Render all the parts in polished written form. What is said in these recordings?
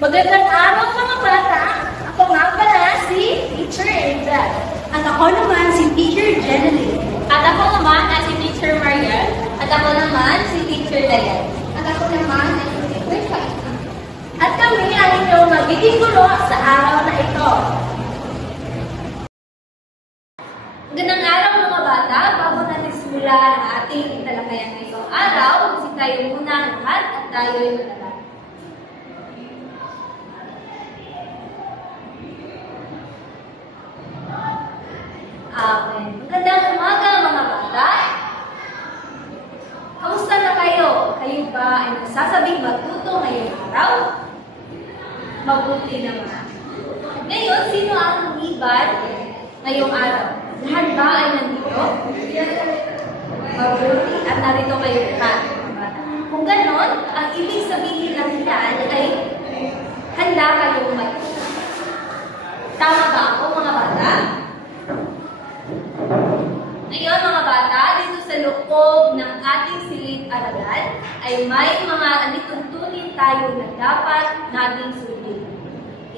Magandang araw mga bata! Ako nga pala si Teacher Angel. At ako naman si Teacher Jeneline. At ako naman ay si Teacher Mariel. At ako naman si Teacher Dayan. At ako naman ay si Teacher Fatima. At kami ay inyong magiging guro sa araw na ito. Magandang araw mga bata. Bago natin simulan ang ating talakayan ngayong araw, tayo muna lahat at tayo ay manalangin. Amen. Magandang umaga mga bata. Kamusta na kayo? Kayo ba ay nagsasabing matuto ngayong araw? Mabuti naman. At ngayon, sino ang lumiban ngayong araw? Lahat ba ay nandito? Mabuti. At narito kayo lahat, mga bata. Kung ganon, ang ibig sabihin ng yan ay handa kayong matuto. Tama ba ako, mga bata? Ngayon mga bata, dito sa loob ng ating silid-aralan ay may mga alituntunin tayo na dapat nating sundin.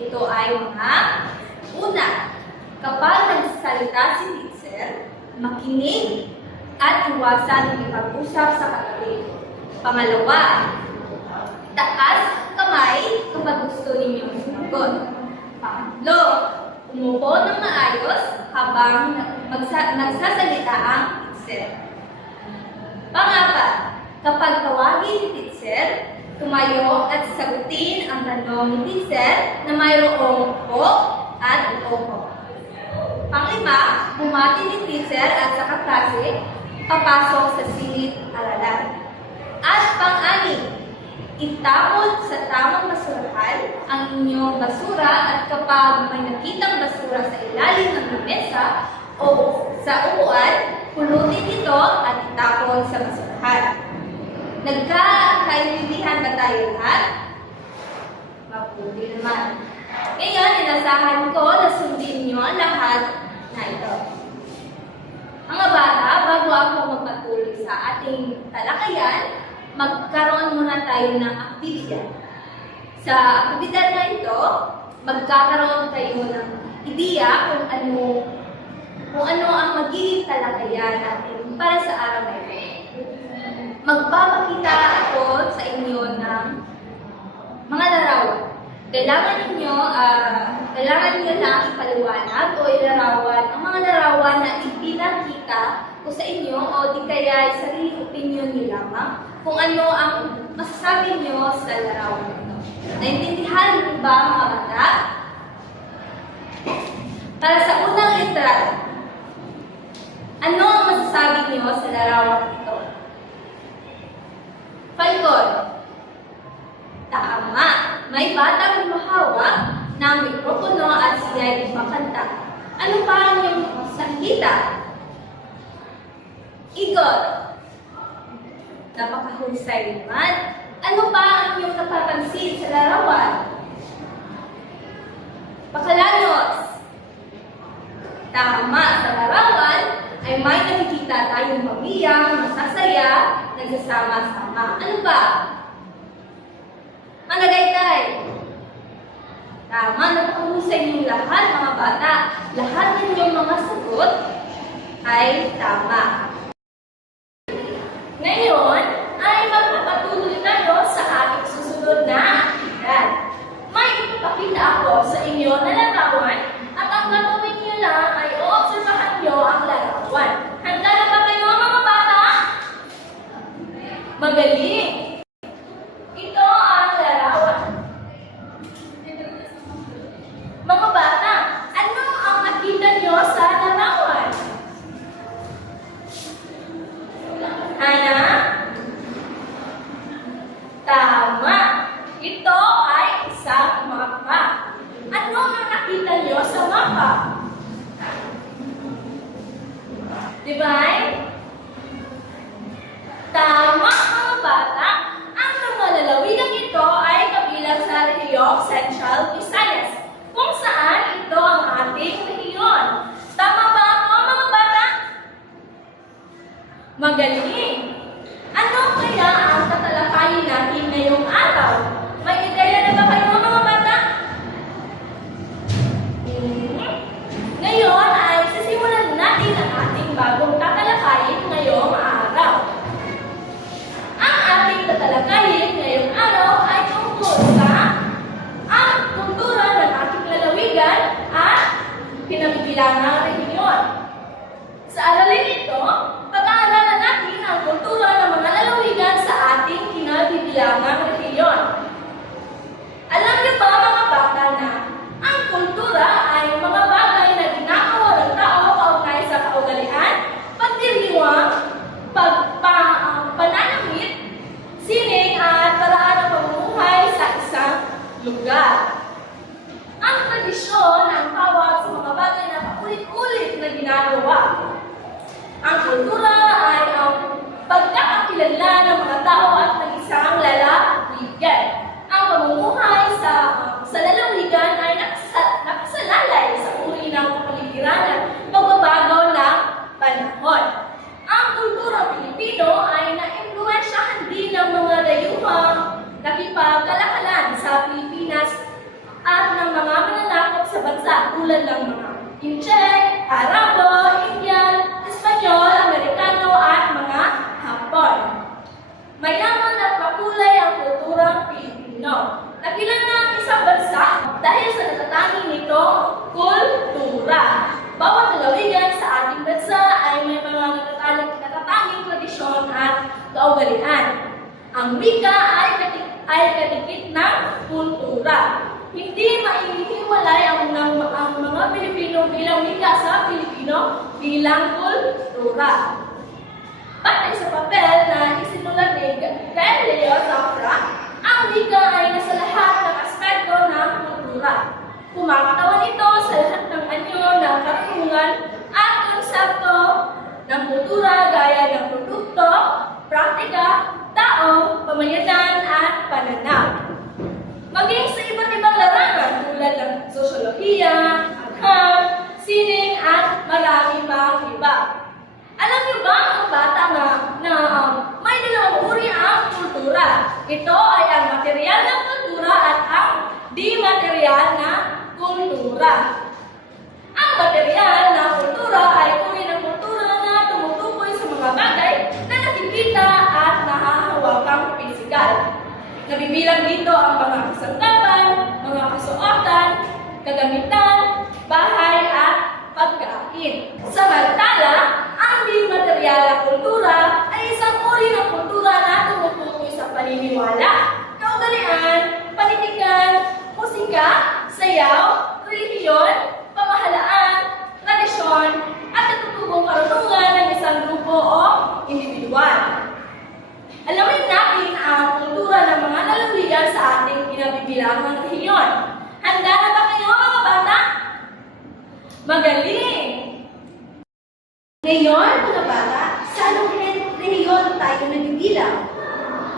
Ito ay mga una, kapag nagsalita si teacher, makinig at iwasan makipag-usap sa katabi. Pangalawa, taas kamay kapag gusto ninyong sumagot. Pangatlo, umupo ng maayos habang nagsasalita ang teacher. Pang-apat, kapag tawagin ni teacher, tumayo at sagutin ang tanong ni teacher na mayroong po at opo. Pang-lima, bumati ni teacher at sa kaklase, papasok sa silid-aralan. At pang-anim, itapon sa tamang basurahan ang inyong basura at kapag may nakitang basura sa ilalim ng lamesa o sa upuan, pulutin ito at itapon sa basurahan. Nagkakaintindihan ba tayo lahat? Mabuti naman. Ngayon, inasahan ko na sundin niyo ang lahat na ito. Mga bata, bago ako magpatuloy sa ating talakayan, magkaroon muna tayo ng aktibidad. Sa aktibidad na ito, magkakaroon tayo ng ideya kung ano ang magiging talakayan natin para sa araw na ito. Magpapakita ako sa inyo ng mga larawan. Kailangan niyo lang ipaliwanag o ilarawan ang mga larawan na ipinakita ko sa inyo o di kaya sarili opinion niyo lamang kung ano ang masasabi niyo sa larawan ito. Naintindihan niyo ba mga bata? Para sa unang litrato, ano ang masasabi niyo sa larawan ito? Falcon. Tama. May batang humahawak ng mikropono at siya ay kumakanta. Ano pa ang iyong nakita? Igot. Napakahusay naman. Ano pa ang iyong napapansin sa larawan? Bakalayos. Tama. Sa larawan ay may nakikita tayong pamilya, masasaya, nagsasama-sama. Ano ba? Managaytay. Tama, napakahusay niyong lahat, mga bata. Lahat ninyong mga sagot ay tama. Ngayon, ay magpapatuloy tayo sa ating susunod na aktibidad. May ipapakita ako sa inyo na larawan at ang gagawin niyo lang ay oobserbahan niyo ang larawan. Handa na ba kayo, mga bata? Magaling! Ito ang larawan. Mga bata, ano ang nakita niyo sa larawan? Ana? Tama. Ito ay isang mapa. Ano ang nakita niyo sa mapa? Diba? Tama, mga bata. lugar. Ang tradisyon ang tawag sa mga bagay na paulit-ulit na ginagawa. Ang kultura ay ang pagkakakilala ng mga tao at ng isang lalawigan. Ang pamumuhay sa lalawigan ay nakasalalay sa uri ng kapaligiran at pagbabago ng panahon. Ang kultura Pilipino ay naimpluwensyahan din ng mga dayuhang nakipagkalakalan sa Pilipinas at ng mga mananakop sa bansa tulad ng mga Inche, Arabo, Indian, Espanyol, Amerikano at mga Hapon. Mayaman at makulay ang kulturang Pilipino. Nakilala ang isang bansa dahil sa natatanging nitong kultura. Bawat lalawigan sa ating bansa ay may mga natatanging tradisyon at kaugalian. Ang wika ay kadikit ng kultura. Hindi maihiwalay ang mga Pilipino bilang wika sa Pilipino bilang kultura. Batay sa papel na isinulat ni Galileo Zafra, ang wika ay nasa lahat ng aspekto ng kultura. Kumakatawan ito sa lahat ng anyo ng karunungan at konsepto ng kultura gaya ng produkto, praktika, tao, pamayanan at pananaw. Maging sa iba't ibang larangan tulad ng sosyolohiya, agham, sining at marami pang iba. Alam niyo ba mga bata na may dalawang uri ang kultura? Ito ay ang material na kultura at ang di-material na kultura. Ang material na kultura ay uri ng kultura na tumutukoy sa mga bagay na nakikita at nahahawakang pisikal. Nabibilang dito ang mga kasangkapan, mga kasuotan, kagamitan, bahay at pagkain. Samantala, ang di-material na kultura ay isang uri ng kultura na tumutukoy sa paniniwala, kaugalian, panitikan, musika, sayaw, relihiyon, pamahalaan, tradisyon, at natutubong karunungan ng isang grupo o individual. Alamin natin ang kultura ng mga lalawigan sa ating kinabibilangang rehiyon. Handa na ba kayo mga bata? Magaling! Ngayon, mga bata, sa anong rehiyon tayo nabibilang?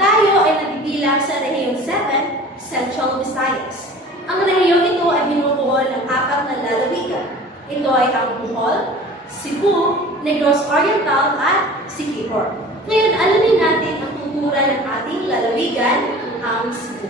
Tayo ay nabibilang sa rehiyon 7, Central Visayas. Ang rehiyong ito ay binubuo ng 4 na lalawigan. Ito ay ang Bohol, Cebu, Negros Oriental at Siquijor. Ngayon, alamin natin ang kultura ng ating lalawigan, ang Cebu.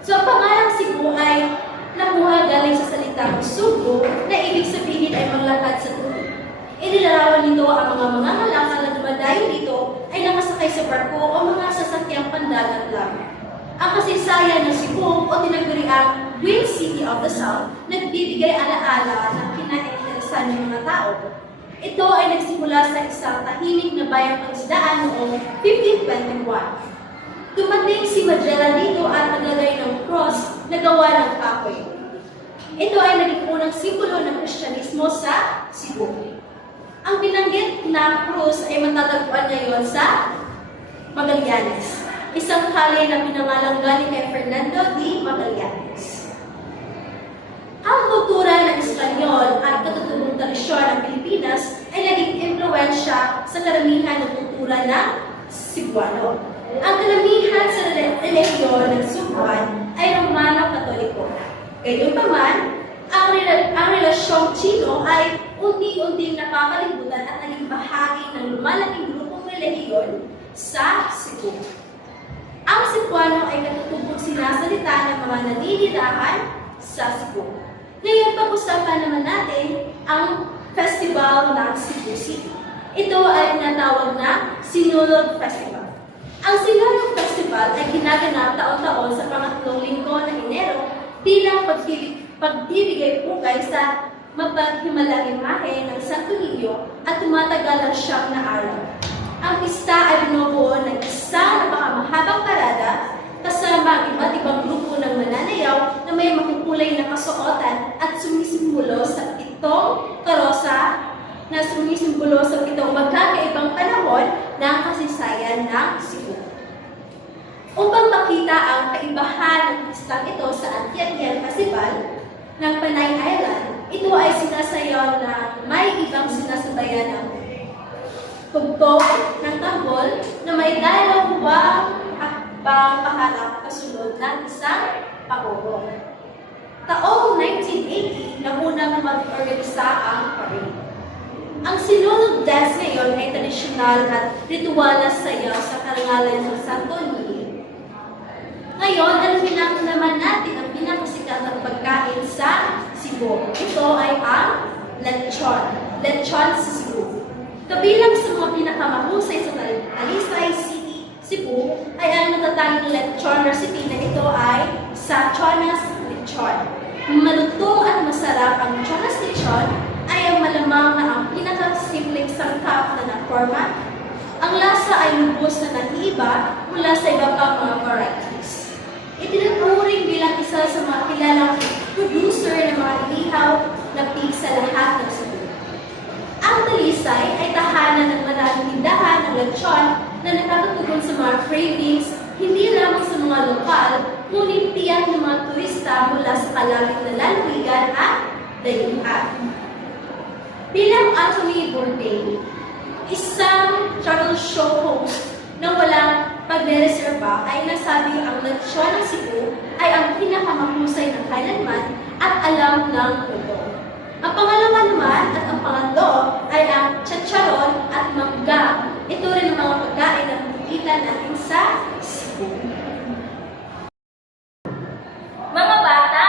So, ang pangalang Cebu ay nakuha galing sa salitang sugo na ibig sabihin ay maglakad sa tubig. Inilarawan nito ang mga mangangalakal na dumadayo dito ay nakasakay sa barko o mga sasakyang pandagat lamang. Ang kasaysayan ng Cebu o tinaguriang Green City of the South nagbibigay alaala ng kinainteresan ng mga tao. Ito ay nagsimula sa isang tahimik na bayang pangisdaan noong 1521. Dumating si Magellan dito at naglagay ng cross na gawa ng kahoy. Ito ay naging unang simbolo ng Kristyanismo sa Cebu. Ang binanggit na krus ay matatagpuan ngayon sa Magallanes, isang kalye na pinangalang galing kay Fernando D. Magallanes. Ang kultura ng Espanyol at katutubong tradisyon ng Pilipinas ay naging impluwensya sa karamihan ng kultura ng Cebuano. Ang karamihan sa relihiyon ng Cebuan ay Romano-Katoliko. Gayunpaman, ang relasyong Chino ay unti-unting napapalibutan at naging bahagi ng lumalaking grupong relihiyon sa Cebu. Ang Cebuano ay katutubong sinasalita ng mga naninirahan sa Cebu. Ngayon, pag-usapan naman natin ang festival ng Cebu City. Ito ay tinatawag na Sinulog Festival. Ang Sinulog Festival ay ginaganap taon-taon sa pangatlong linggo ng Enero bilang pagbibigay pugay sa mapaghimalang imahe ng Santo Niño at tumatagal ang 9 na araw. Ang pista ay binubuo ng isang napakamahabang parada kasama ang iba't ibang grupo ng mananayaw na may makukulay na kasuotan at sumisimbolo sa itong karosa na sumisimbolo sa itong magkakaibang panahon ng kasaysayan ng Cebu. Upang makita ang kaibahan ng artistang ito sa Atiatian Festival ng Panay Island. Ito ay sinasayaw na may ibang sinasabayan ng tugtog ng tambol na may dalawang hakbang paharap kasunod ng isang pagugong. Taong 1980 na unang mag-organisa ang parade. Ang sinulog dance ngayon ay tradisyonal at ritual na sayaw sa karangalan ng Santo Niño. Ngayon, alamin naman natin ang pinakasikat ng pagkain sa Cebu. Ito ay ang lechon. Lechon sa Cebu. Kabilang sa mga pinakamahusay sa Talisay City, Cebu, ay ang natatanging lechon recipe na ito ay sa Chonas Lechon. Malutong at masarap ang Chonas Lechon ay ang malamang na ang pinakasimpleng sangkap na ng format. Ang lasa ay lubos na nag-iiba mula sa iba pang mga varieties. Itinuturing bilang isa sa mga kilalang producer ng mga inihaw na pig sa lahat ng Cebu. Ang Talisay ay tahanan ng maraming tindahan ng lechon na nakakatugon sa mga cravings hindi lamang sa mga lokal, ngunit tiyak ng mga turista mula sa kalapit na lalawigan at dayuhan. Bilang Anthony Bourdain, isang travel show host na walang pagre-reserba ay nasabi ang lechon ng Cebu ay ang pinakamahusay ng kailanman at alam ng mundo. Ang pangalawa naman at ang pangatlo ay ang chicharon at mangga. Ito rin ang mga pagkain na makikita natin sa Cebu. Mga bata,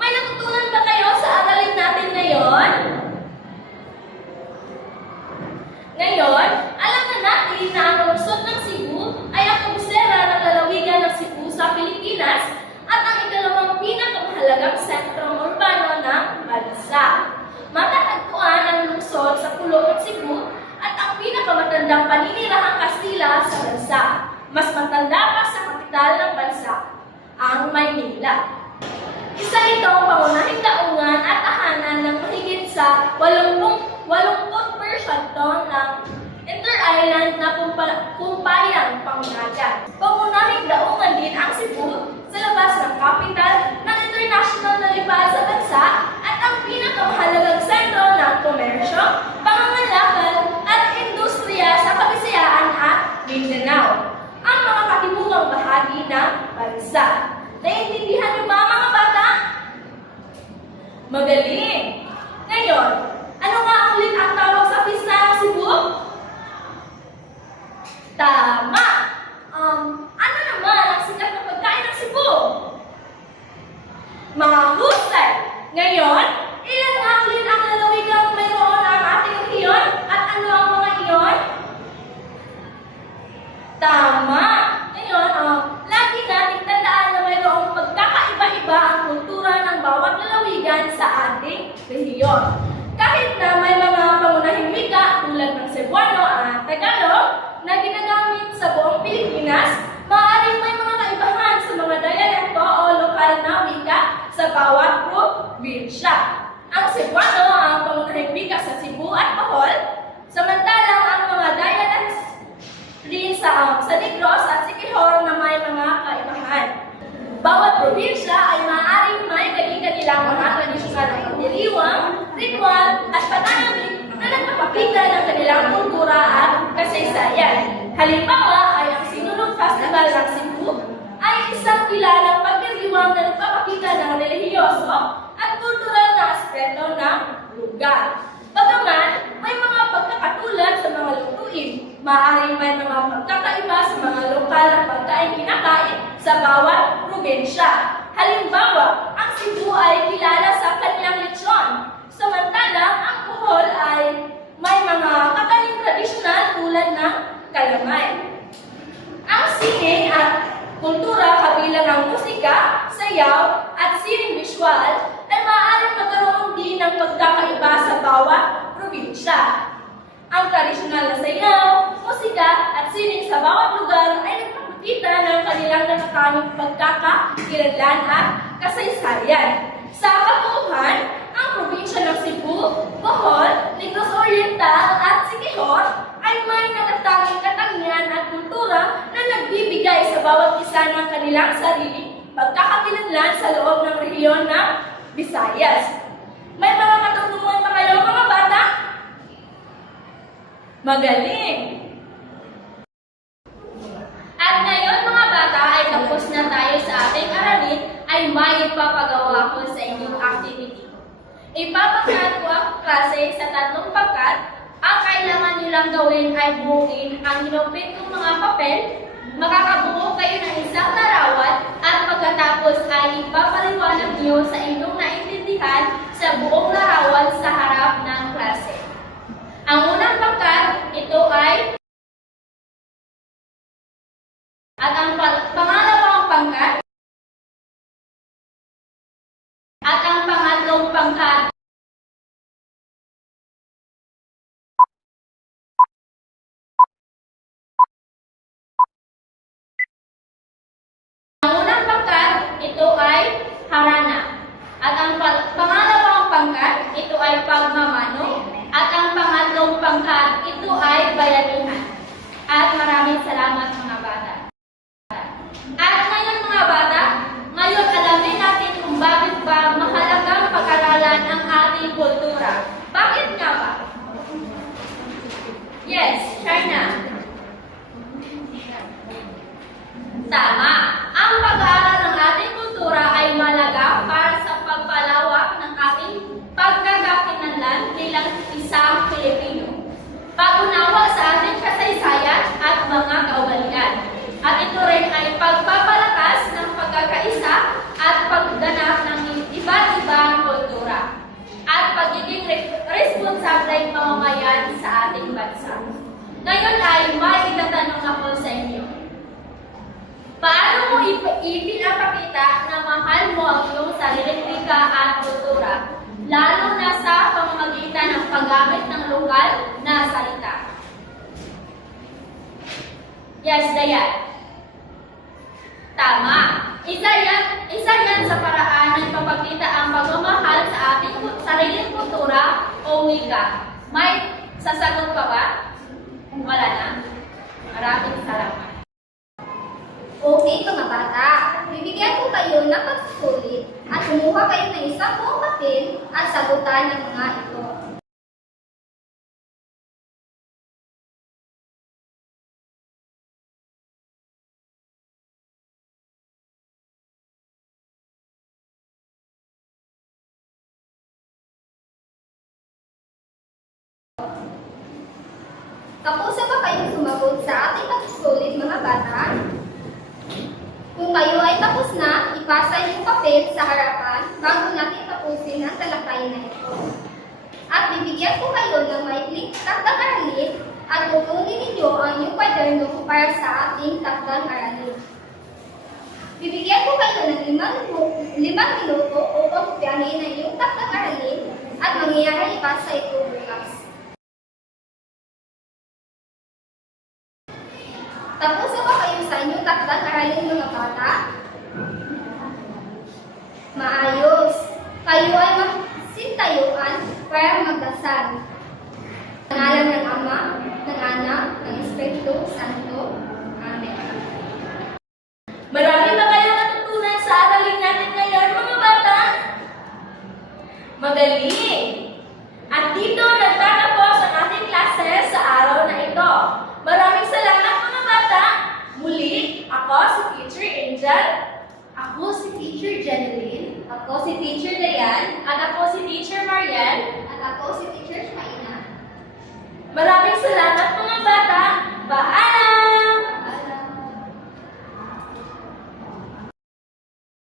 may natutunan ba kayo sa aralin natin ngayon? Ngayon, alam na natin na ang lungsod ng Cebu ay ang kabusera ng lalawigan ng Cebu sa Pilipinas at ang ikalawang pinakamahalagang sentrong urbano ng bansa. Matatagpuan ang lungsod sa pulo ng Cebu at ang pinakamatandang paninirahang Kastila sa bansa. Mas matanda pa sa kapital ng bansa, ang Maynila. Isa itong pangunahing daungan at tahanan ng mahigit sa 80% ton ng inter-island na kumpayang pangunagan. Pangunahing daungan din ang Cebu sa labas ng kapital ng international na lipad sa bansa at ang pinakamahalagang sentro ng komersyo, pangangalakan at industriya sa Kabisayaan at Mindanao, ang mga katimugang bahagi ng bansa. Naiintindihan niyo ba, mga bata? Magaling! Ngayon, ano nga ulit ang tawag sa pista ng Cebu? Tama! Ano naman ang sikat na pagkain ng Cebu? Mga husay! Ngayon, ilan nga ulit ang lalawigang mayroon ang ating rehiyon at ano ang mga iyon? Tama! Ngayon, lagi nating tandaan na mayroong pagkakaiba-iba ang kultura ng bawat lalawigan sa ating rehiyon. Kahit na may mga pangunahing wika tulad ng Cebuano at Tagalog na ginagamit sa buong Pilipinas, maaaring may mga kaibahan sa mga dialekto o lokal na wika sa bawat probinsya. Ang Cebuano ang pangunahing wika sa Cebu at Bohol, samantalang ang mga dialects rin sa Negros at Siquijor na may mga kaibahan. Bawat probinsya ay maaaring may kanilang mga tradisyonal na pagdiriwang, ritual at pananamit na nagpapakita ng kanilang kultura at kasaysayan. Halimbawa ay ang Sinulog Festival ng Cebu ay isang kilalang pagdiriwang na nagpapakita ng relihiyoso at kultural na aspeto ng lugar. Bagaman, may mga pagkakatulad sa mga lutuin, maaaring may mga pagkakaiba sa mga lokal na pagkain kinakain sa bawat probinsya. Halimbawa, ang Cebu ay kilala sa kanilang lechon, samantalang ang Bohol ay may mga kakaning tradisyonal tulad ng kalamay. Ang sining at kultura kabilang ang musika, sayaw at sining visual ay maaaring magkaroon din ng pagkakaiba sa bawat probinsya. Ang tradisyonal na sayaw, musika at sining sa bawat lugar ay nagpapakita ng kanilang nakakanging pagkakakilanlan at kasaysayan. Sa katuuhan, ang probinsya ng Cebu, Bohol, Negros Oriental at Siquijor ay may natatanging katangian at kultura na nagbibigay sa bawat isa ng kanilang sarili pagkakakilanlan sa loob ng rehiyon ng Visayas. May mga katanungan pa kayo mga bata? Magaling! At ngayon mga bata ay tapos na tayo sa ating aralin ay may ipapagawa ko sa inyong activity. Ipapagkat ko ang klase sa 3 pagkat. Ang kailangan nilang gawin ay buuin ang hinupit kong mga papel. Makakabuo kayo ng isang larawan at pagkatapos ay ipapaliwanag niyo sa inyong naintindihan sa buong larawan sa harap ng klase. Ang unang pagkat, ito ay at ang pangalawang pangkat at ang pangatlong pangkat. Ang unang pangkat, ito ay harana. At ang pangalawang pangkat, ito ay pagmamano. At ang pangatlong pangkat, ito ay bayanihan. At maraming salamat mga bata. At ngayon mga bata, ngayon alamin natin kung bakit ba mahalagang pag-aralan ang ating kultura. Bakit nga ba? Yes, China. Tama. Ang pag-aaral ng ating kultura ay mahalaga para sa pagpalawak ng ating pagkakakilanlan bilang isang Pilipino. Pag-unawa sa ating kasaysayan at mga kaugalian. At ito rin ay pagpapalakas ng pagkakaisa at pagganap ng iba't ibang kultura. At pagiging responsableng mamamayan sa ating bansa. Ngayon ay may itatanong ako sa inyo. Paano mo ipinapakita na mahal mo ang iyong sariling wika at kultura, lalo na sa pamamagitan ng paggamit ng lokal na salita? Yes, Dayan. Tama. Isa yan sa paraan ng ipapakita ang pagmamahal sa ating sariling kultura o wika. May sasagot pa ba? Wala na. Maraming salamat. Okay mga bata, bibigyan ko kayo ng pagsusulit at kumuha kayo ng isang buong papel at sagutan ng mga ito. Tapos na ba kayong sumagot sa ating pagsusulit mga bata? Kung kayo ay tapos na, ipasa yung papel sa harapan bago natin tapusin ang talakayan na ito. At bibigyan ko kayo ng maikling takdang aralin at kukunin ninyo ang inyong kwaderno para sa ating takdang aralin. Bibigyan ko kayo ng 5 minuto upang kopyahin ang iyong takdang aralin at mangyayari ipasa ito bukas. Tapos na ba kayo sa inyong takdang aralin mga bata? Maayos! Kayo ay magsintayuan para magdasal. Sa ngalan ng Ama, ng Anak, ng Espiritu Santo. Amen. Marami ba kayong natutunan sa aralin natin ngayon mga bata? Magaling! At dito nagtatapos ang ating klase sa araw na ito. Maraming salamat mga bata! Muli, ako si Teacher Angel. Ako si Teacher Jeneline. Ako si Teacher Dayan. At ako si Teacher Marian. At ako si Teacher Shaina. Maraming salamat mga bata! Bye!